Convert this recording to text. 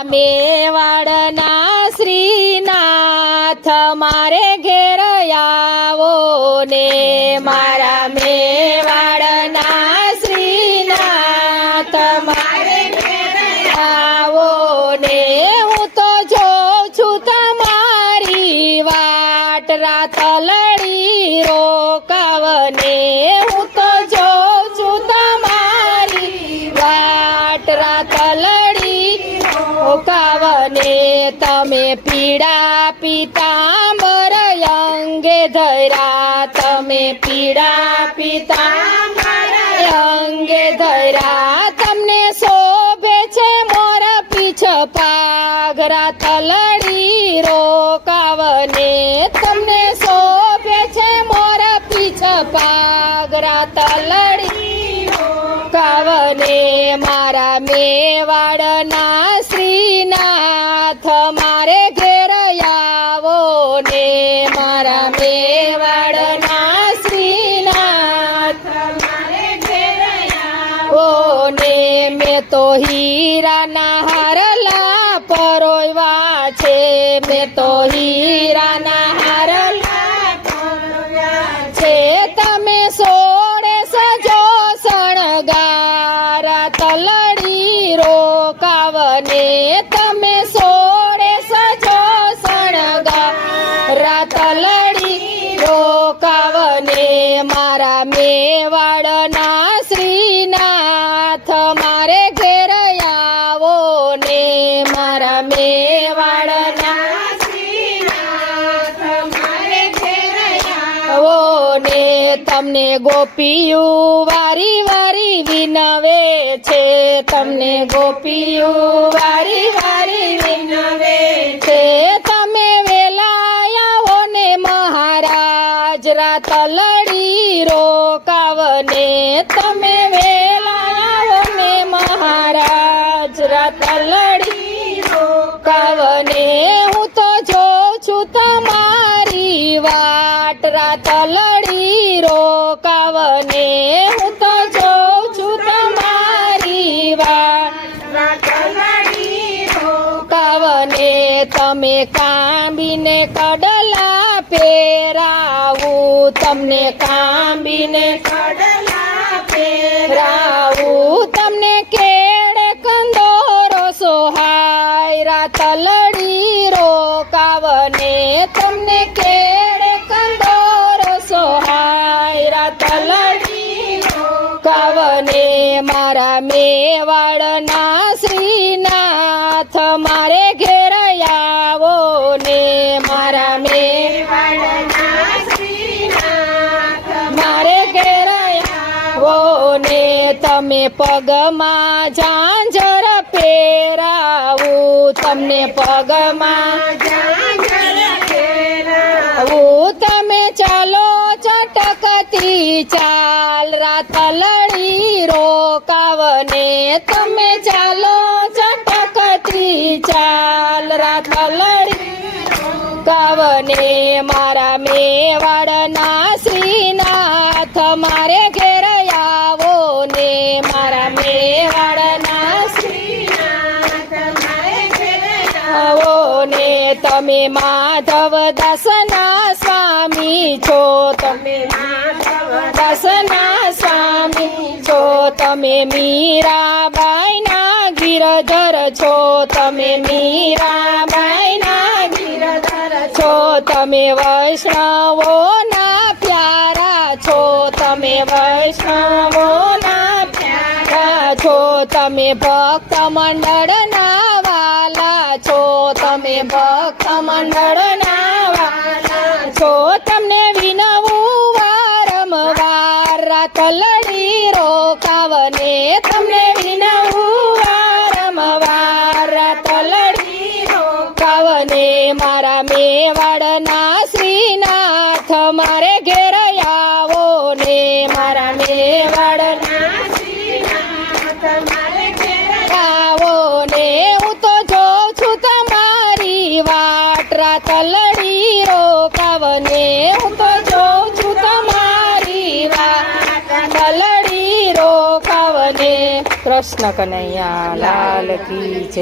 મેવાડના શ્રીનાથ મારે ઘેર આવો ને, મારા મેવાડના શ્રીનાથ મારે ઘેર આવો ને, હું તો જોઉં છું તમારી વાટ રાતલડી રોકાવને, હું તો જોઉં છું તમારી વાટ રાતલડી રોકાવને, તમે પીળા પીતાંબર અંગે ધર્યા, તમે પીળા પીતાંબર અંગે ધર્યા, તમને શોભે છે મોર પીછ પાગ રાતલડી રોકાવને, તમને શોભે છે મોર પીછ પાગ રાતલડી રોકાવને, મારા મેવાડના શ્રીનાથ મારે ઘેર આવો ને, મારા મેવાડના શ્રીનાથ મારે ઘેર આવો ને, મેં તો હીરાના હારલા પરોવ્યા છે, મેં તો હીરાના હારલા પરોવ્યા છે, તમે સોળે સજો શણગાર રાતલડી રોકાવને, તમે સોળે સજો શણગાર રાતલડી રોકાવને, મારા મેવાડના શ્રીનાથ મારે ઘેર આવો ને, મારા મેવાડના શ્રીનાથ મારે ઘેર આવો ને, તમને ગોપીયું વારી વારી વિનવે છે, તમને ગોપીયું વારી વારી વિનવે છે, તમે વેલા આવો ને મહારાજ રાતલડી રોકાવને, તમે વેલા આવો ને મહારાજ રાતલડી રોકાવને, હું તો જોઉં છું તમારી વાટ રાતલડી રોકાવને, હું તો જોઉં છું તમારી વાટ રાતલડી રોકાવને, તમે કાંબીને કડલા પહેરાવું, તમને કાંબીને કડલા પહેરાવું, તમને કેળે કંદોરો સોહાય રાતલડી રોકાવને, તમને કેળે કંદોરો સોહાય રાતલડી રોકાવને, મારા મેવાડના શ્રીનાથ મારે ઘેર આવો ને, મારા મેવાડના શ્રીનાથ મારે ઘેર આવો ને, તમે પગમાં ઝાંઝર પહેરાવું, તમને પગમાં ઝાંઝર પહેરાવું, તમે ચાલો ચટકતી ચાલ રાતલડી રોકાવને, તમે ચાલો ચટકતી ચાલ રાતલડી રોકાવને, મારા મેવાડના શ્રીનાથ મારે ઘેર આવો ને, મારા મેવાડના શ્રીનાથ મારે ઘેર આવો ને, તમે માધવદાસના સ્વામી છો, તમે માધવદાસના સ્વામી છો, તમે મીરાબાઈના ગિરધર છો, તમે મીરાબાઈના ગિરધર છો, તમે વૈષ્ણવોના પ્યારા છો, તમે વૈષ્ણવોના પ્યારા છો, તમે ભક્ત મંડળના વાલા છો, તમે ભક્ત મંડળના વાલા છો, તમને વિનવું વારંવાર રાતલડી રોકાવને, તમને વિનવું વારંવાર રાતલડી રોકાવને, મારા મેવાડના શ્રીનાથ મારે ઘેર આવો ને, મારા મેવાડના શ્રીનાથ મારે ઘેર આવો ને, હું તો જોઉં છું તમારી વાટ રાતલડી રોકાવને, હું તો જોઉં છું તમારી વાટ રાતલડી રોકાવને, કૃષ્ણ કનૈયા લાલ કી જય।